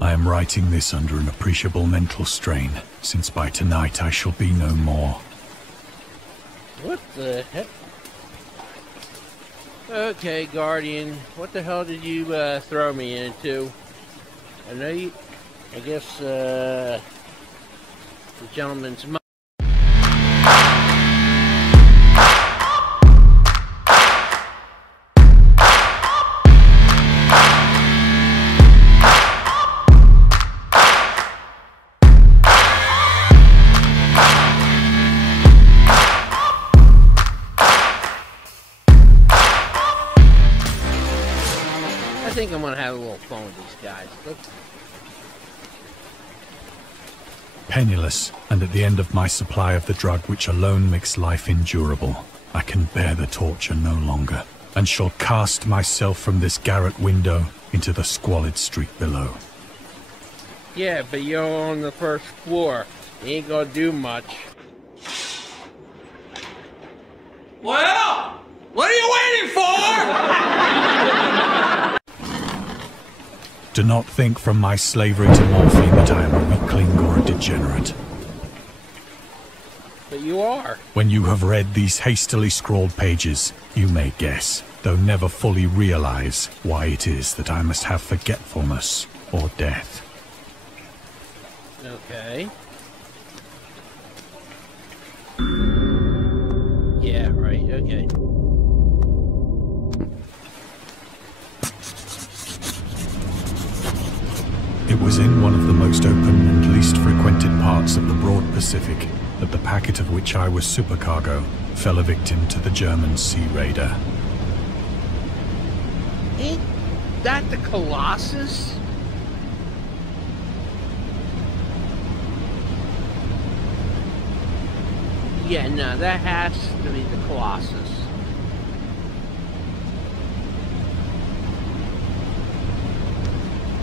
I am writing this under an appreciable mental strain, since by tonight I shall be no more. What the heck? Okay, Guardian, what the hell did you throw me into? I know you... I guess, the gentleman's mother. I think I'm gonna have a little fun with these guys. Penniless, and at the end of my supply of the drug which alone makes life endurable, I can bear the torture no longer, and shall cast myself from this garret window into the squalid street below. Yeah, but you're on the first floor. You ain't gonna do much. Well, what are you waiting for? Do not think from my slavery to morphine that I am a weakling or a degenerate. But you are. When you have read these hastily scrawled pages, you may guess, though never fully realize, why it is that I must have forgetfulness or death. Okay. Yeah, right, okay. It was in one of the most open and least frequented parts of the broad Pacific that the packet of which I was supercargo fell a victim to the German sea raider. Ain't that the Colossus? Yeah, no, that has to be the Colossus.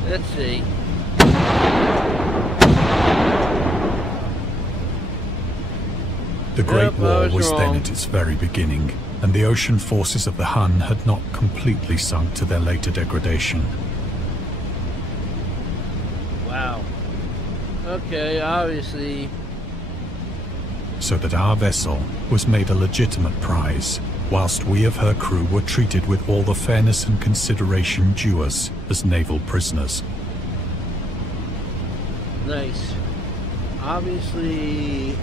Let's see. The Great War was then at its very beginning, and the ocean forces of the Hun had not completely sunk to their later degradation. Wow. Okay, obviously. So that our vessel was made a legitimate prize, whilst we of her crew were treated with all the fairness and consideration due us as naval prisoners. Nice. Obviously,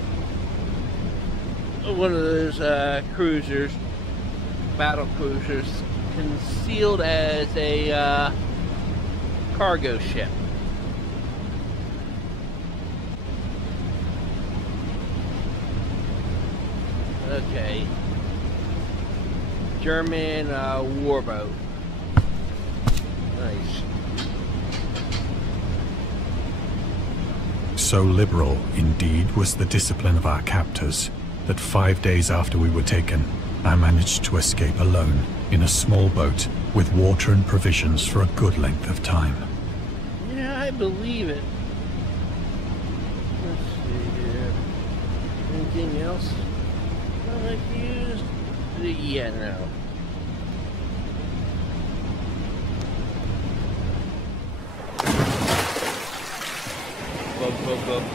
one of those cruisers, battle cruisers, concealed as a cargo ship. Okay. German warboat. Nice. So liberal, indeed, was the discipline of our captors, that 5 days after we were taken, I managed to escape alone in a small boat with water and provisions for a good length of time. Yeah, I believe it. Let's see here. Anything else I like to use? Yeah, no.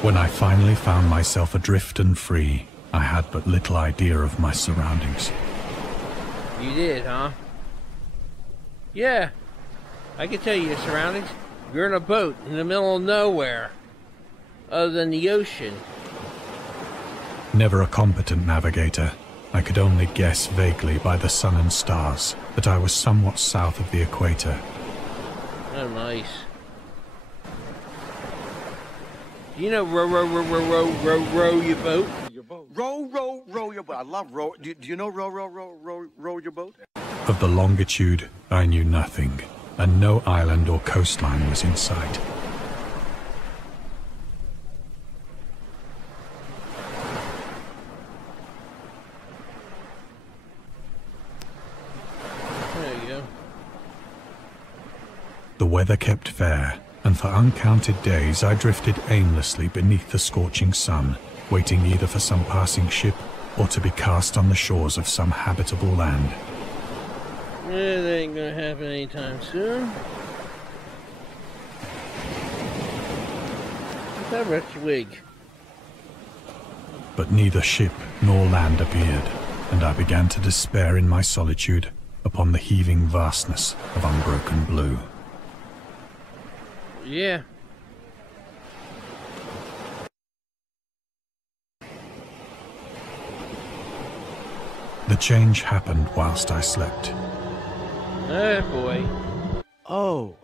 When I finally found myself adrift and free, I had but little idea of my surroundings. You did, huh? Yeah. I can tell you your surroundings. You're in a boat in the middle of nowhere. Other than the ocean. Never a competent navigator, I could only guess vaguely by the sun and stars that I was somewhat south of the equator. Oh, nice. You know row your boat? Row your boat. I love row. Do you know row your boat? Of the longitude, I knew nothing, and no island or coastline was in sight. There you go. The weather kept fair, and for uncounted days I drifted aimlessly beneath the scorching sun, waiting either for some passing ship or to be cast on the shores of some habitable land. Yeah, that ain't gonna happen anytime soon. The rich wig. But neither ship nor land appeared, and I began to despair in my solitude upon the heaving vastness of unbroken blue. Yeah. The change happened whilst I slept. Oh boy. Oh.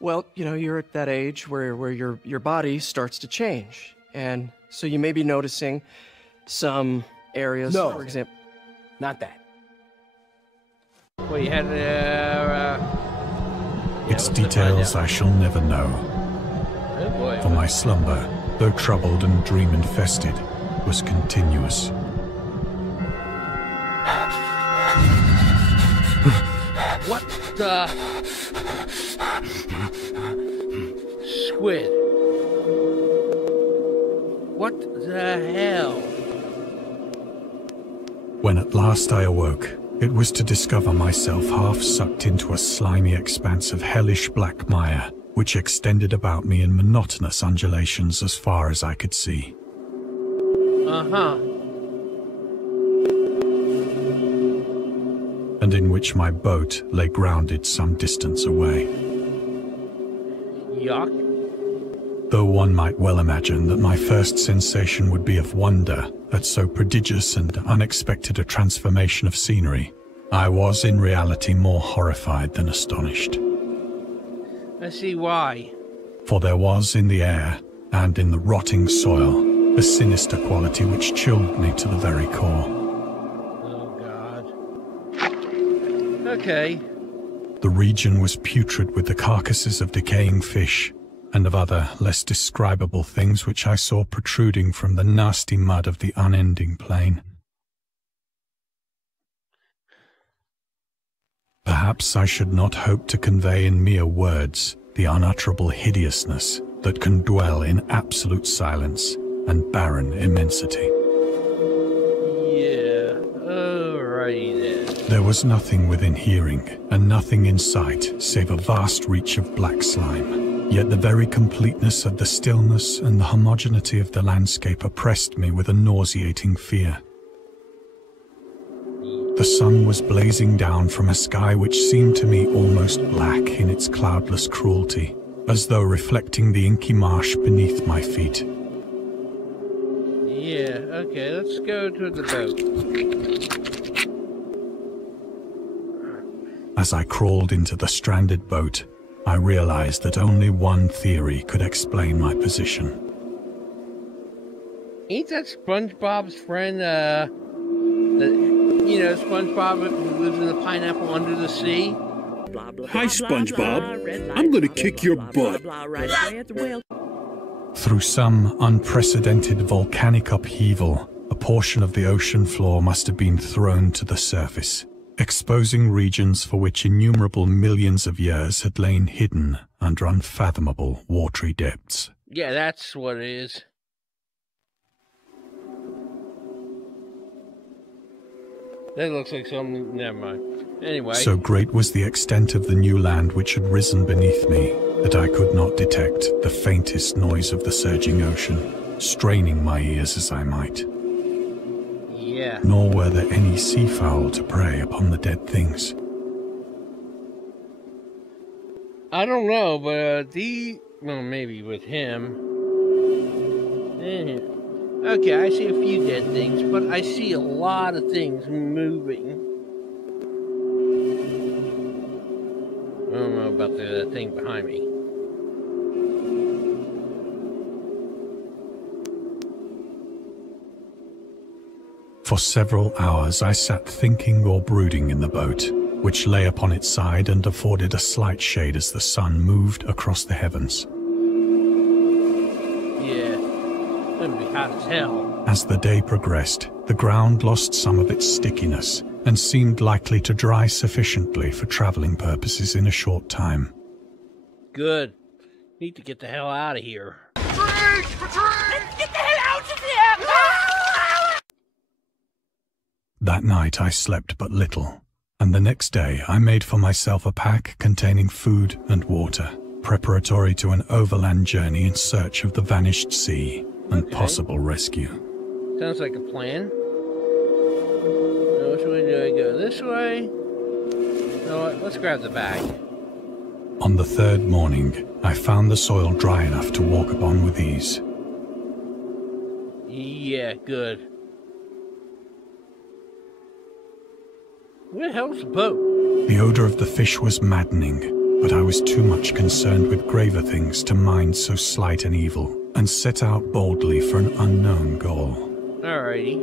Well, you know, you're at that age where your body starts to change. And so you may be noticing some areas, No. for example. Not that. Well, you had Its details I shall never know, Oh boy. for my slumber, though troubled and dream-infested, was continuous. What the? Squid. What the hell? When at last I awoke, it was to discover myself half sucked into a slimy expanse of hellish black mire, which extended about me in monotonous undulations as far as I could see. Uh-huh. And in which my boat lay grounded some distance away. Yuck. Though one might well imagine that my first sensation would be of wonder at so prodigious and unexpected a transformation of scenery, I was in reality more horrified than astonished. I see why. For there was in the air, and in the rotting soil, a sinister quality which chilled me to the very core. Oh, God. Okay. The region was putrid with the carcasses of decaying fish, and of other, less describable things which I saw protruding from the nasty mud of the unending plain. Perhaps I should not hope to convey in mere words the unutterable hideousness that can dwell in absolute silence and barren immensity. Yeah. Alrighty then. There was nothing within hearing, and nothing in sight, save a vast reach of black slime. Yet the very completeness of the stillness and the homogeneity of the landscape oppressed me with a nauseating fear. The sun was blazing down from a sky which seemed to me almost black in its cloudless cruelty, as though reflecting the inky marsh beneath my feet. Yeah, okay, let's go to the boat. As I crawled into the stranded boat, I realized that only one theory could explain my position. Ain't that SpongeBob's friend, SpongeBob who lives in the pineapple under the sea? Hi, SpongeBob. I'm gonna kick your butt. Through some unprecedented volcanic upheaval, a portion of the ocean floor must have been thrown to the surface, exposing regions for which innumerable millions of years had lain hidden under unfathomable watery depths. Yeah, that's what it is. That looks like something. Never mind. Anyway. So great was the extent of the new land which had risen beneath me that I could not detect the faintest noise of the surging ocean, straining my ears as I might. Yeah. Nor were there any seafowl to prey upon the dead things. I don't know, but well, maybe with him. Okay, I see a few dead things, but I see a lot of things moving. I don't know about the thing behind me. For several hours I sat thinking or brooding in the boat, which lay upon its side and afforded a slight shade as the sun moved across the heavens. Yeah, it's gonna be hot as hell. As the day progressed, the ground lost some of its stickiness and seemed likely to dry sufficiently for traveling purposes in a short time. Good. Need to get the hell out of here. Retreat! Retreat! Get the hell out of here! That night I slept but little, and the next day I made for myself a pack containing food and water, preparatory to an overland journey in search of the vanished sea and possible rescue. Sounds like a plan. Now, which way do I go? This way? You know what? Let's grab the bag. On the third morning, I found the soil dry enough to walk upon with ease. Yeah, good. Where the hell's the boat? The odor of the fish was maddening, but I was too much concerned with graver things to mind so slight an evil, and set out boldly for an unknown goal. Alrighty.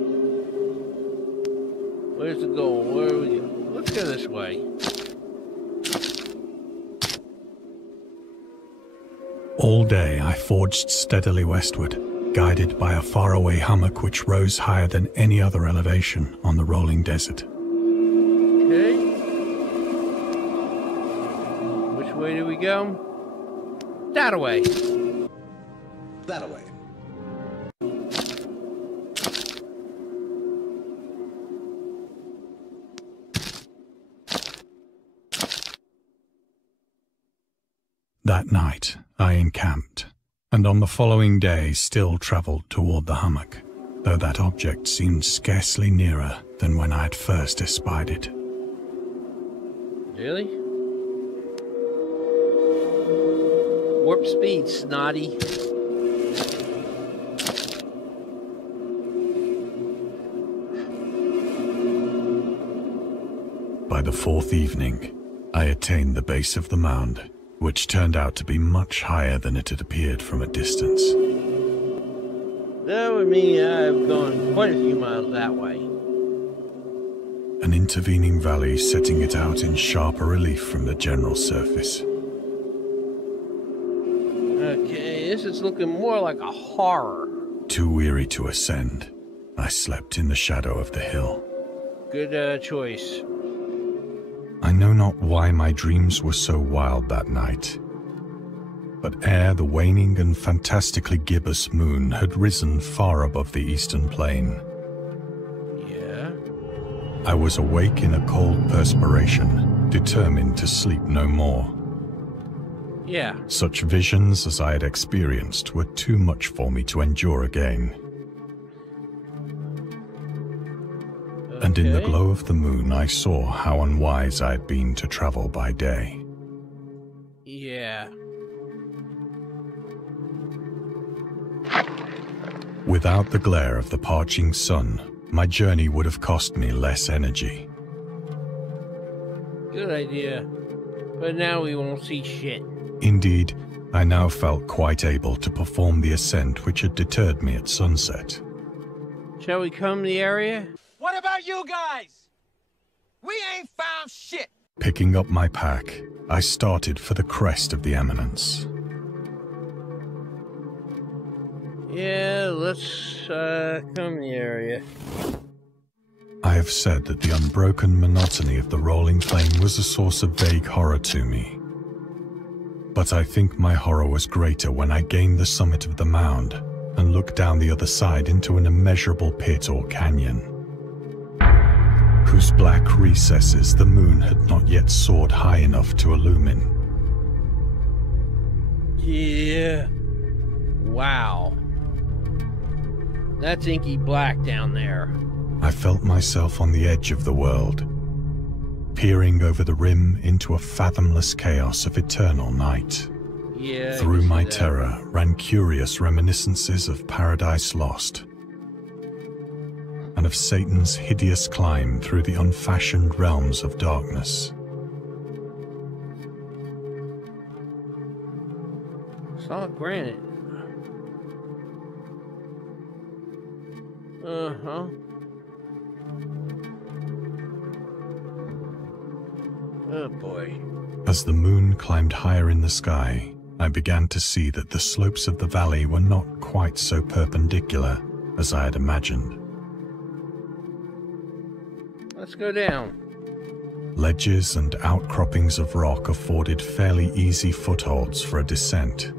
Where's the goal? Where are we going? Let's go this way. All day I forged steadily westward, guided by a faraway hummock which rose higher than any other elevation on the rolling desert. Okay. Which way do we go? That way. That away. That night, I encamped, and on the following day still travelled toward the hummock, though that object seemed scarcely nearer than when I had first espied it. Really? Warp speed, snotty. By the fourth evening, I attained the base of the mound, which turned out to be much higher than it had appeared from a distance. That would mean I've gone quite a few miles that way. An intervening valley setting it out in sharper relief from the general surface. Okay, this is looking more like a horror. Too weary to ascend, I slept in the shadow of the hill. Good choice. I know not why my dreams were so wild that night, but ere the waning and fantastically gibbous moon had risen far above the eastern plain, Yeah? I was awake in a cold perspiration, determined to sleep no more. Yeah. Such visions as I had experienced were too much for me to endure again. And in the Okay. glow of the moon, I saw how unwise I had been to travel by day. Yeah. Without the glare of the parching sun, my journey would have cost me less energy. Good idea. But now we won't see shit. Indeed, I now felt quite able to perform the ascent which had deterred me at sunset. Shall we comb the area? What about you guys? We ain't found shit. Picking up my pack, I started for the crest of the eminence. Yeah, let's comb the area. I have said that the unbroken monotony of the rolling plain was a source of vague horror to me. But I think my horror was greater when I gained the summit of the mound and looked down the other side into an immeasurable pit or canyon, whose black recesses the moon had not yet soared high enough to illumine. Yeah. Wow. That's inky black down there. I felt myself on the edge of the world, peering over the rim into a fathomless chaos of eternal night. Yeah. I Through can see my that. terror ran curious reminiscences of Paradise Lost, and of Satan's hideous climb through the unfashioned realms of darkness. Solid granite. Uh-huh. Oh boy. As the moon climbed higher in the sky, I began to see that the slopes of the valley were not quite so perpendicular as I had imagined. Let's go down. Ledges and outcroppings of rock afforded fairly easy footholds for a descent,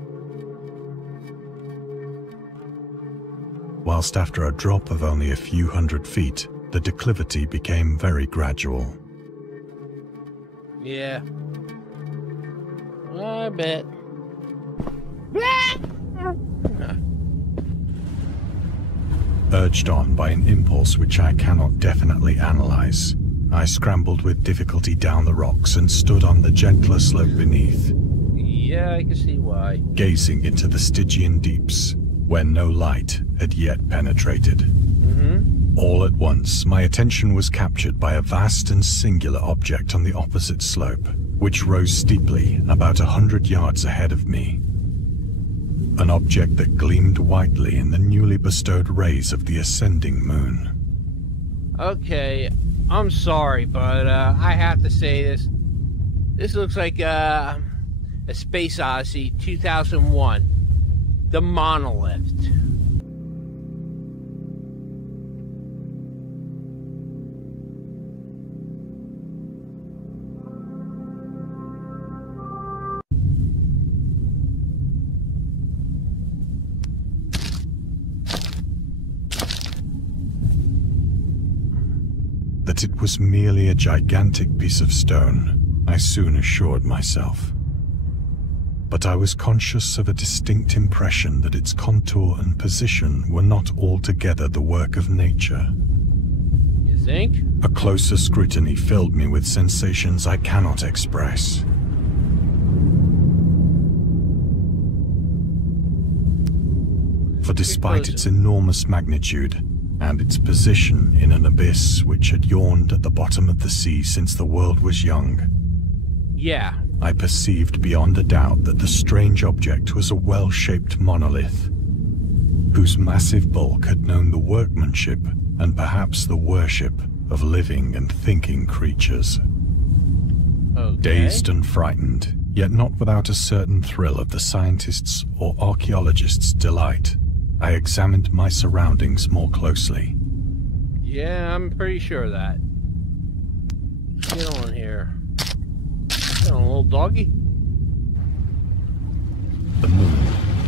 whilst after a drop of only a few hundred feet, the declivity became very gradual. Yeah. I bet. Urged on by an impulse which I cannot definitely analyze, I scrambled with difficulty down the rocks and stood on the gentler slope beneath. Yeah, I can see why. Gazing into the Stygian deeps, where no light had yet penetrated. All at once, my attention was captured by a vast and singular object on the opposite slope, which rose steeply about 100 yards ahead of me. An object that gleamed whitely in the newly bestowed rays of the ascending moon. Okay, I'm sorry, but I have to say this. This looks like a Space Odyssey 2001. The monolith. That it was merely a gigantic piece of stone, I soon assured myself. But I was conscious of a distinct impression that its contour and position were not altogether the work of nature. You think? A closer scrutiny filled me with sensations I cannot express. For despite its enormous magnitude, and its position in an abyss which had yawned at the bottom of the sea since the world was young, yeah, I perceived beyond a doubt that the strange object was a well-shaped monolith, whose massive bulk had known the workmanship and perhaps the worship of living and thinking creatures. Okay. Dazed and frightened, yet not without a certain thrill of the scientist's or archaeologist's delight, I examined my surroundings more closely. Yeah, I'm pretty sure of that. Get on here. Get on, little doggy. The moon,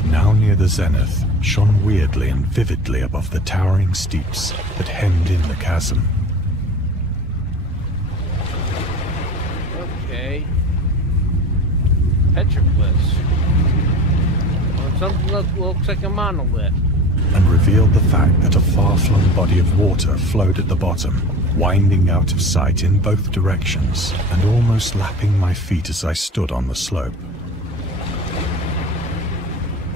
now near the zenith, shone weirdly and vividly above the towering steeps that hemmed in the chasm. Okay. Petroglyphs. On something that looks like a monolith. And revealed the fact that a far-flung body of water flowed at the bottom, winding out of sight in both directions, and almost lapping my feet as I stood on the slope.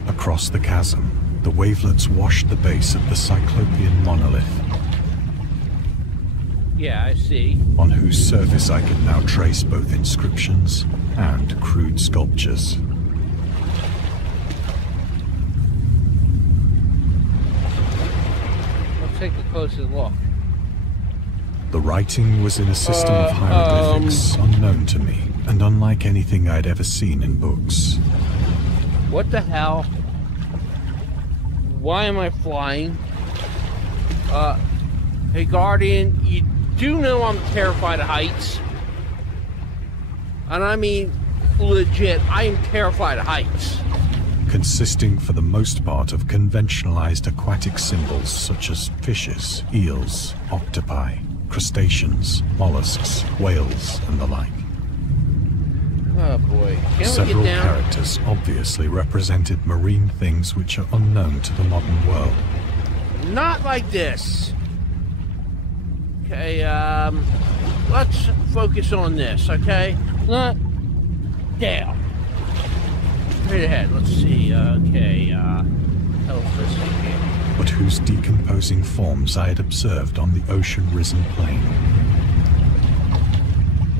Across the chasm, the wavelets washed the base of the Cyclopean monolith, Yeah, I see. on whose surface I could now trace both inscriptions and crude sculptures. Let's take a closer look. The writing was in a system of hieroglyphics unknown to me, and unlike anything I'd ever seen in books. What the hell? Why am I flying? Hey Guardian, you do know I'm terrified of heights. And I mean, legit, I am terrified of heights. Consisting for the most part of conventionalized aquatic symbols such as fishes, eels, octopi, crustaceans, mollusks, whales, and the like. Oh boy. Can we Several get down? characters obviously represented marine things which are unknown to the modern world. Not like this. Okay, let's focus on this, okay? Not down. Straight ahead, let's see, okay, hell's this thing here? But whose decomposing forms I had observed on the ocean-risen plain.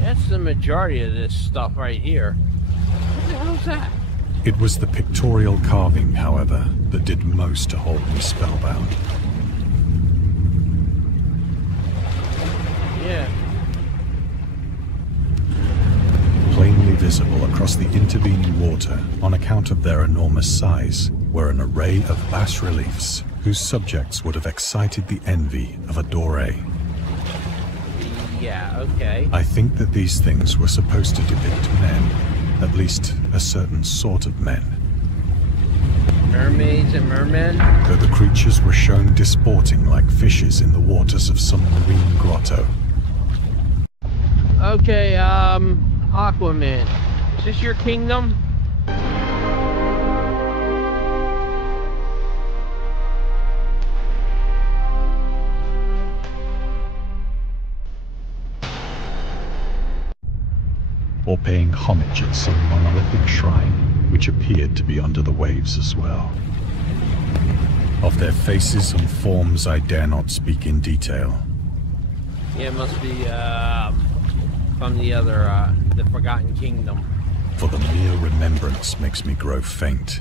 That's the majority of this stuff right here. What the hell's that? It was the pictorial carving, however, that did most to hold me spellbound. Yeah. Plainly visible across the intervening water, on account of their enormous size, were an array of bas-reliefs whose subjects would have excited the envy of a doré. Yeah, okay. I think that these things were supposed to depict men, at least a certain sort of men, Mermaids and mermen? though the creatures were shown disporting like fishes in the waters of some marine grotto. Okay, Aquaman. Is this your kingdom? before paying homage at some monolithic shrine, which appeared to be under the waves as well. Of their faces and forms I dare not speak in detail. Yeah, it must be from the other, the Forgotten Kingdom. For the mere remembrance makes me grow faint.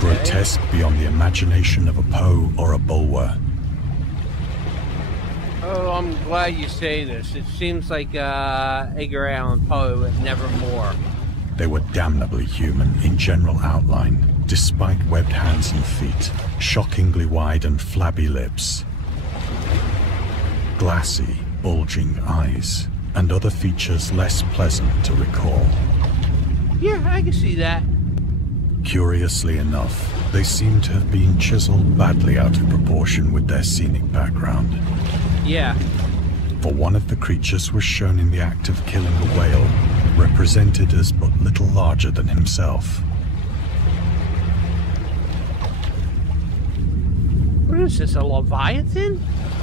Grotesque beyond the imagination of a Poe or a Bulwer. Oh, I'm glad you say this. It seems like Edgar Allan Poe at Nevermore. They were damnably human in general outline, despite webbed hands and feet, shockingly wide and flabby lips, glassy, bulging eyes, and other features less pleasant to recall. Yeah, I can see that. Curiously enough, they seem to have been chiseled badly out of proportion with their scenic background. Yeah. For one of the creatures was shown in the act of killing a whale, represented as but little larger than himself. What is this, a Leviathan?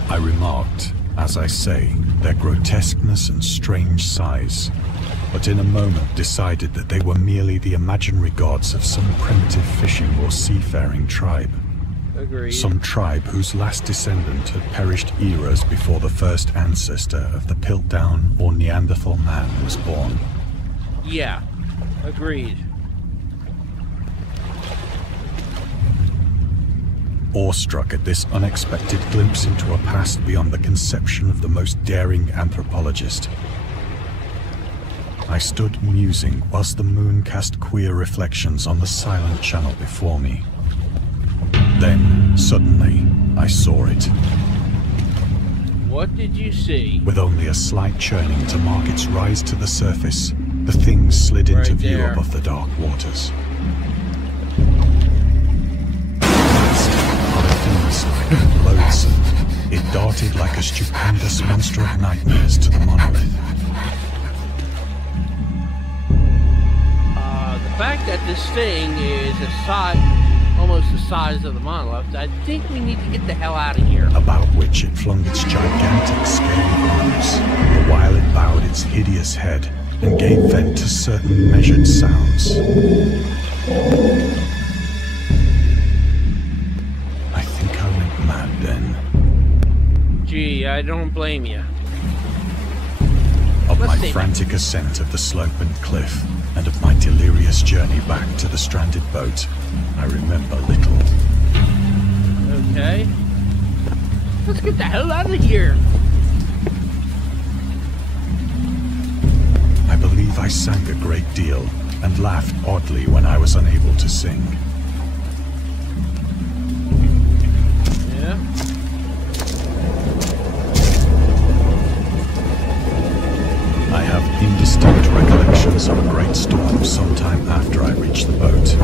I remarked, as I say, their grotesqueness and strange size, but in a moment decided that they were merely the imaginary gods of some primitive fishing or seafaring tribe. Agreed. Some tribe whose last descendant had perished eras before the first ancestor of the Piltdown or Neanderthal man was born. Yeah, agreed. Awestruck at this unexpected glimpse into a past beyond the conception of the most daring anthropologist, I stood musing whilst the moon cast queer reflections on the silent channel before me. Then, suddenly, I saw it. What did you see? With only a slight churning to mark its rise to the surface, the thing slid into Right view there. above the dark waters. Polyphemus-like and loathsome, it darted like a stupendous monster of nightmares to the monolith. The fact that this thing is almost the size of the monolith, I think we need to get the hell out of here. About which it flung its gigantic scaly arms, the while it bowed its hideous head and gave vent to certain measured sounds. I think I went mad then. Gee, I don't blame you. Of Let's my see. frantic ascent of the slope and cliff, and of my delirious journey back to the stranded boat, I remember little. Okay. Let's get the hell out of here. I believe I sang a great deal and laughed oddly when I was unable to sing. Yeah. I have indistinct recollections of a great storm sometime after I reached the boat.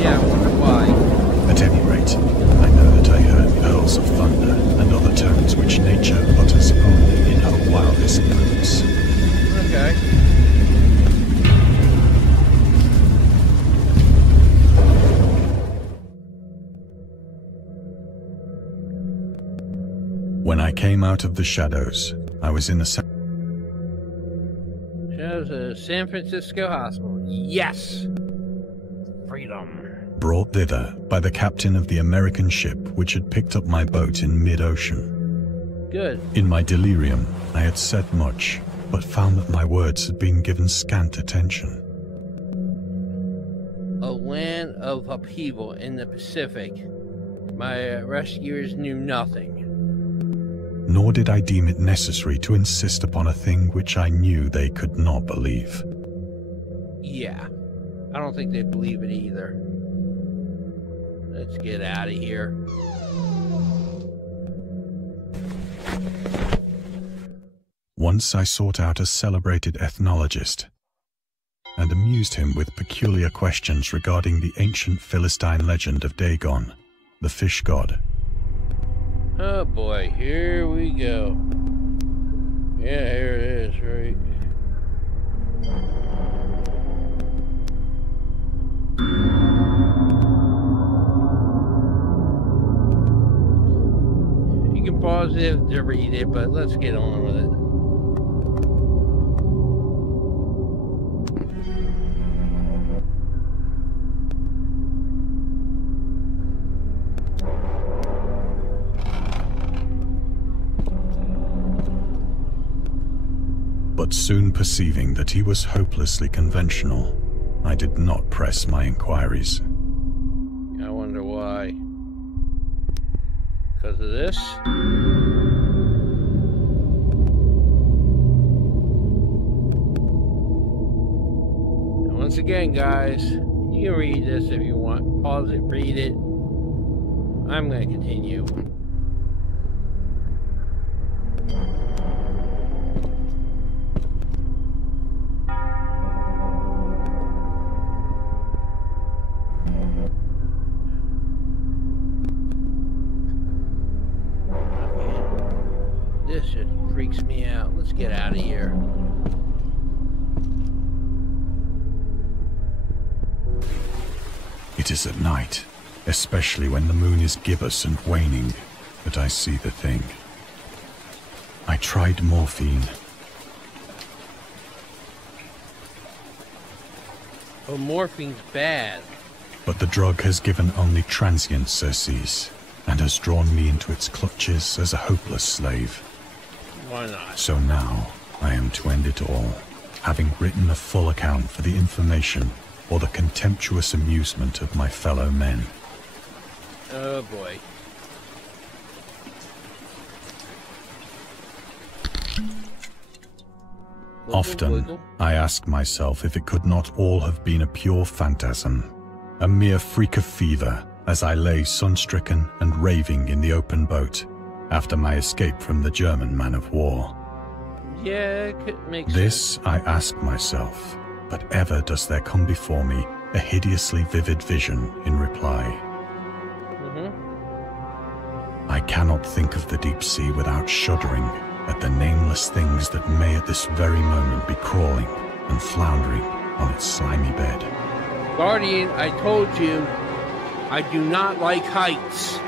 Yeah, I wonder why. At any rate, I know that I heard pearls of thunder and other tones which nature utters only in her wildest moods. Okay. When I came out of the shadows, I was in a Shows a San Francisco hospital. Yes! Freedom. brought thither by the captain of the American ship which had picked up my boat in mid-ocean. Good. In my delirium, I had said much, but found that my words had been given scant attention. A land of upheaval in the Pacific. My rescuers knew nothing. Nor did I deem it necessary to insist upon a thing which I knew they could not believe. Yeah. I don't think they believe it either. Let's get out of here. Once I sought out a celebrated ethnologist and amused him with peculiar questions regarding the ancient Philistine legend of Dagon, the fish god. Oh boy, here we go. Yeah, here it is, right? You can pause it to read it, but let's get on with it. But soon perceiving that he was hopelessly conventional, I did not press my inquiries. I wonder why. Because of this? And once again, guys, you can read this if you want. Pause it, read it. I'm going to continue. This shit freaks me out. Let's get out of here. It is at night, especially when the moon is gibbous and waning, that I see the thing. I tried morphine. Oh, morphine's bad. But the drug has given only transient surcease, and has drawn me into its clutches as a hopeless slave. Why not? So now, I am to end it all, having written a full account for the information or the contemptuous amusement of my fellow men. Oh boy. Often, I ask myself if it could not all have been a pure phantasm, a mere freak of fever, as I lay sun-stricken and raving in the open boat, after my escape from the German man-of-war. Yeah, it could make sense. This I ask myself, but ever does there come before me a hideously vivid vision in reply. I cannot think of the deep sea without shuddering at the nameless things that may at this very moment be crawling and floundering on its slimy bed. Guardian, I told you, I do not like heights.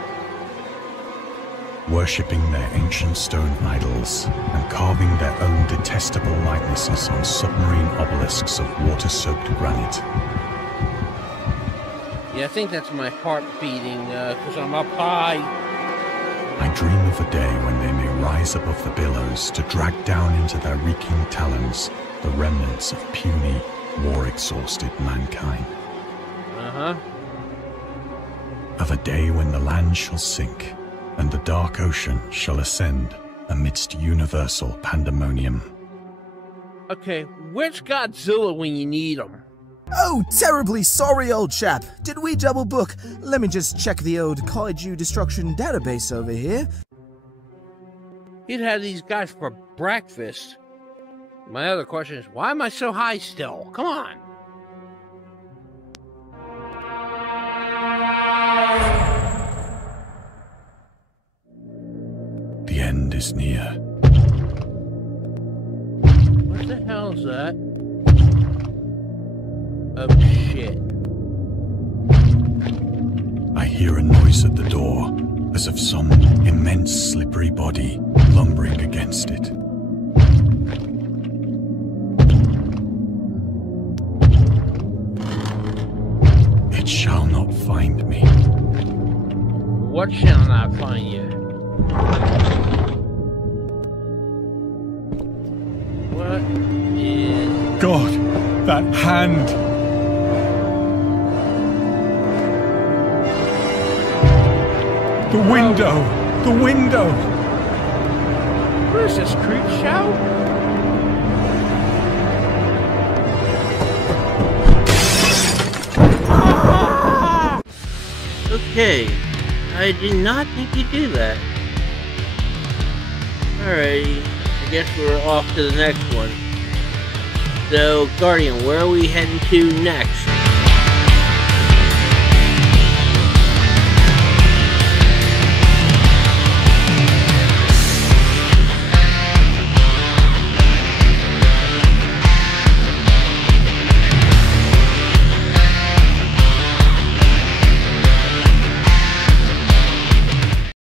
Worshipping their ancient stone idols and carving their own detestable likenesses on submarine obelisks of water-soaked granite. Yeah, I think that's my heart beating, because I'm up high. I dream of a day when they may rise above the billows to drag down into their reeking talons the remnants of puny, war-exhausted mankind. Of a day when the land shall sink and the dark ocean shall ascend amidst universal pandemonium. Okay, where's Godzilla when you need him? Oh, terribly sorry, old chap. Did we double book? Let me just check the old Kaiju Destruction database over here. He'd have these guys for breakfast. My other question is, why am I so high still? Come on. The end is near. What the hell is that? Oh, shit. I hear a noise at the door, as of some immense slippery body lumbering against it. It shall not find me. What shall not find you? What is... God, that hand! The window! The window! What is this, creep show? Okay, I did not think you'd do that. Alrighty, I guess we're off to the next one. So, Guardian, where are we heading to next?